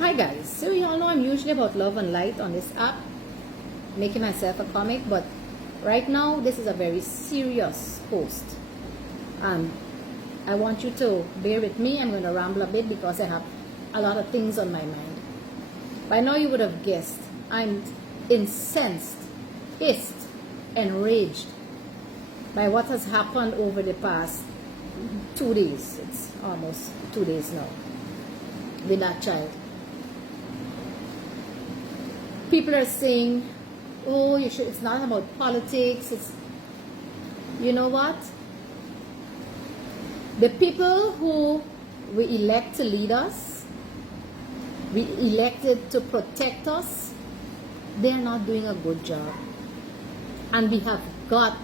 Hi guys, so you all know I'm usually about love and light on this app, making myself a comic, but right now this is a very serious post. I want you to bear with me. I'm going to ramble a bit because I have a lot of things on my mind. By now you would have guessed, I'm incensed, pissed, enraged by what has happened over the past 2 days. It's almost 2 days now with that child. People are saying, oh, it's not about politics. You know what? The people who we elect to lead us, we elected to protect us, they're not doing a good job. And we have got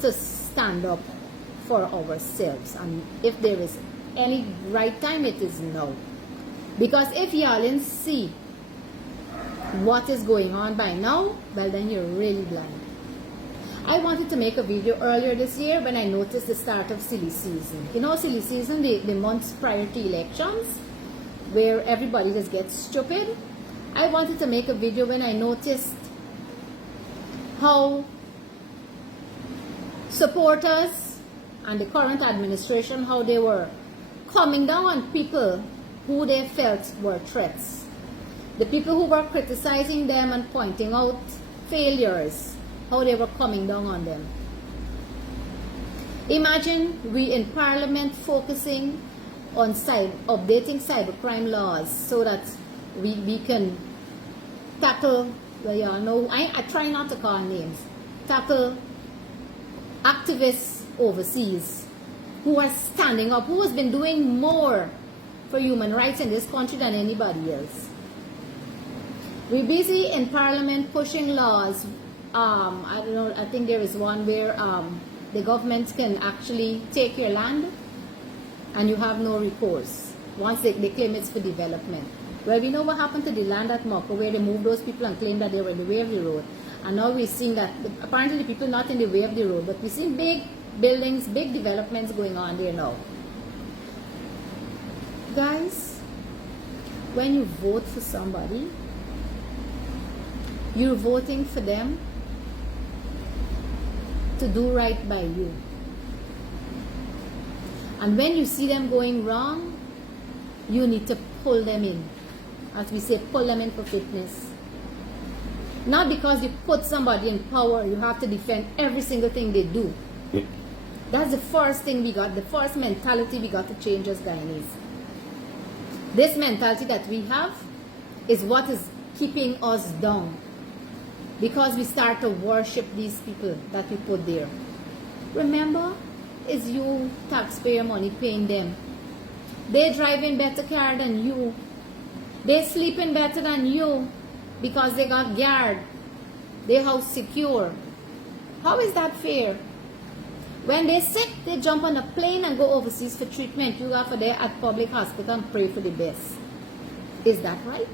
to stand up for ourselves. And if there is any right time, it is now. Because if y'all didn't see what is going on by now, well then you're really blind. I wanted to make a video earlier this year when I noticed the start of silly season. You know, silly season, the months prior to elections, where everybody just gets stupid. I wanted to make a video when I noticed how supporters and the current administration, how they were coming down on people who they felt were threats. The people who were criticizing them and pointing out failures, how they were coming down on them. Imagine we in Parliament focusing on updating cybercrime laws so that we can tackle, well, you all know, I try not to call names, tackle activists overseas who are standing up, who has been doing more for human rights in this country than anybody else. We're busy in Parliament pushing laws. I don't know, I think there is one where the government can actually take your land and you have no recourse once they claim it's for development. Well, we know what happened to the land at Moko, where they moved those people and claimed that they were in the way of the road. And now we're seeing that apparently the people not in the way of the road, but we're seeing big buildings, big developments going on there now. Guys, when you vote for somebody, you're voting for them to do right by you. And when you see them going wrong, you need to pull them in. As we say, pull them in for fitness. Not because you put somebody in power, you have to defend every single thing they do. That's the first thing we got, the first mentality we got to change as Guyanese. This mentality that we have is what is keeping us down. Because we start to worship these people that we put there. Remember, it's you, taxpayer money, paying them. They're driving better car than you. They're sleeping better than you because they got guard. Their house secure. How is that fair? When they're sick, they jump on a plane and go overseas for treatment. You go for there at public hospital and pray for the best. Is that right?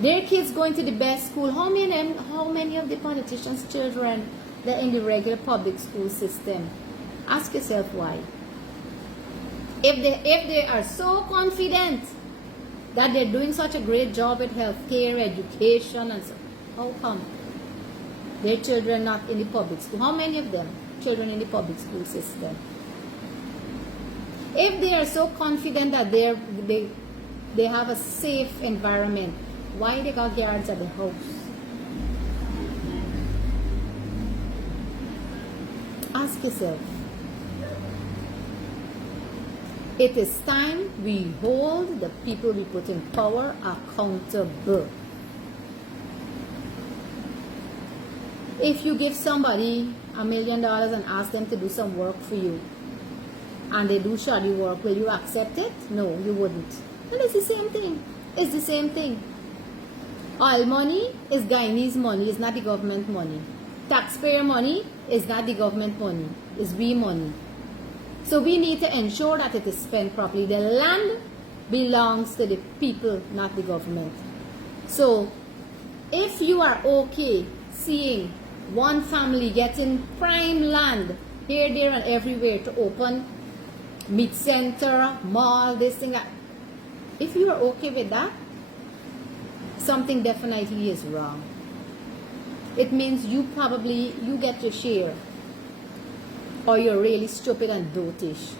Their kids going to the best school. How many of the politicians' children that are in the regular public school system? Ask yourself why. If they are so confident that they're doing such a great job at healthcare, education, and so, how come their children not in the public school? How many of them children in the public school system? If they are so confident that they have a safe environment, why they got guards at the house? Ask yourself. It is time we hold the people we put in power accountable. If you give somebody $1 million and ask them to do some work for you, and they do shoddy work, will you accept it? No, you wouldn't. And it's the same thing. It's the same thing. All money is Guyanese money, it's not the government money. Taxpayer money is not the government money, it's we money. So we need to ensure that it is spent properly. The land belongs to the people, not the government. So if you are okay seeing one family getting prime land here, there, and everywhere to open meat center, mall, this thing, that, If you are okay with that, something definitely is wrong. It means you get your share, or you're really stupid and dotish.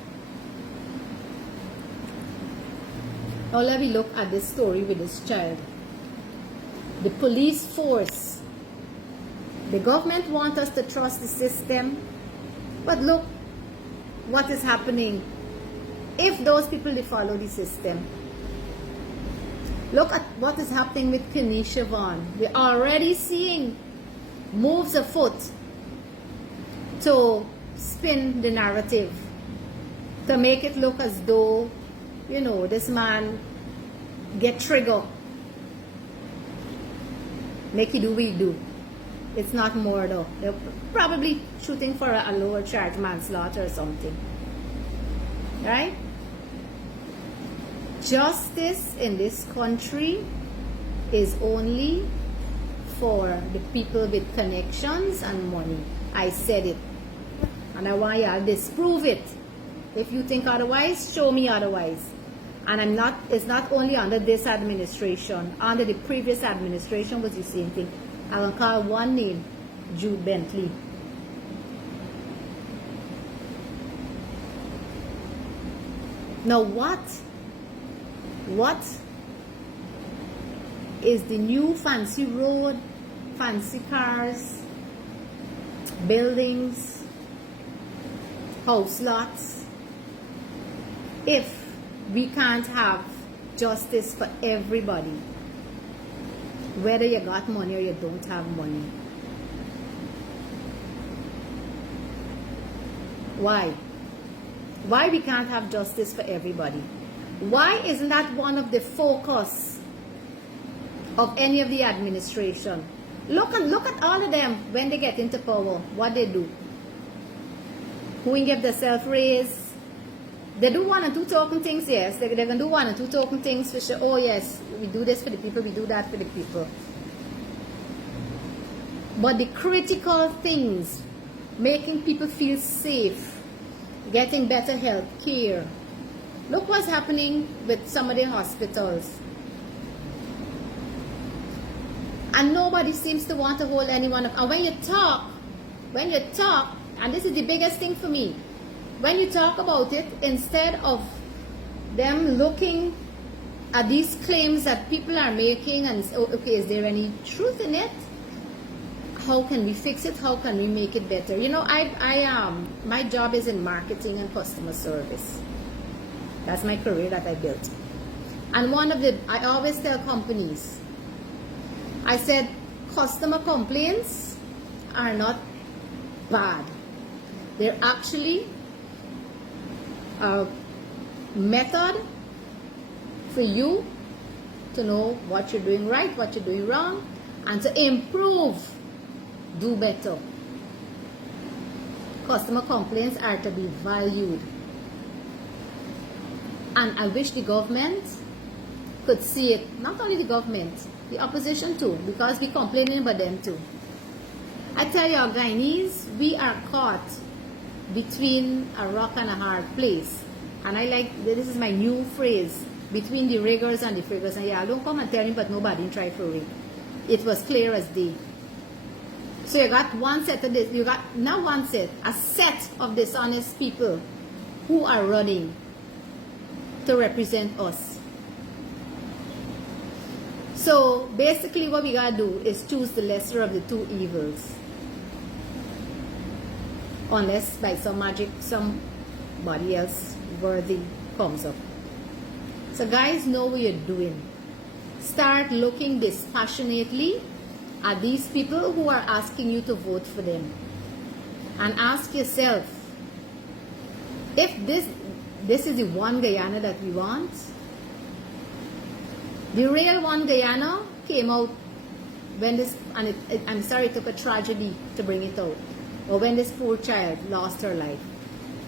Now let me look at this story with this child. The police force. The government wants us to trust the system, but look what is happening if those people, they follow the system. Look at what is happening with Kenisha Vaughn. We're already seeing moves afoot to spin the narrative, to make it look as though, you know, this man get triggered, make you do what you do. It's not more though. They're probably shooting for a lower charge, manslaughter or something. Right? Justice in this country is only for the people with connections and money. I said it. And I want y'all to disprove it. If you think otherwise, show me otherwise. And it's not only under this administration. Under the previous administration was the same thing. I will call one name, Jude Bentley. Now what is the new fancy road, fancy cars, buildings, house lots, if we can't have justice for everybody, whether you got money or you don't have money? Why we can't have justice for everybody? Why isn't that one of the focus of any of the administration? Look at all of them when they get into power, what they do. Who give themselves raise? They do one and two token things, yes. They can do one and two token things for sure. Oh yes, we do this for the people, we do that for the people. But the critical things, making people feel safe, getting better health care. Look what's happening with some of the hospitals. And nobody seems to want to hold anyone up. And when you talk, and this is the biggest thing for me, when you talk about it, instead of them looking at these claims that people are making and say, oh, okay, is there any truth in it? How can we fix it? How can we make it better? You know, my job is in marketing and customer service. That's my career that I built. And I always tell companies, I said, customer complaints are not bad. They're actually a method for you to know what you're doing right, what you're doing wrong, and to improve, do better. Customer complaints are to be valued. And I wish the government could see it. Not only the government, the opposition too, because we're complaining about them too. I tell you, Guyanese, we are caught between a rock and a hard place. And I like, this is my new phrase, between the riggers and the friggers. And yeah, don't come and tell me, but nobody tried for it. It was clear as day. So you got one set of this, you got not one set, a set of dishonest people who are running to represent us. So basically what we gotta do is choose the lesser of the two evils. Unless by some magic somebody else worthy comes up. So guys, know what you're doing. Start looking dispassionately at these people who are asking you to vote for them. And ask yourself, if this is the one Guyana that we want, the real one Guyana came out when this, and I'm sorry, it took a tragedy to bring it out, or when this poor child lost her life.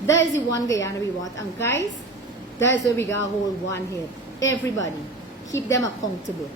That is the one Guyana we want. And guys, that is where we gotta hold one head. Everybody, keep them accountable.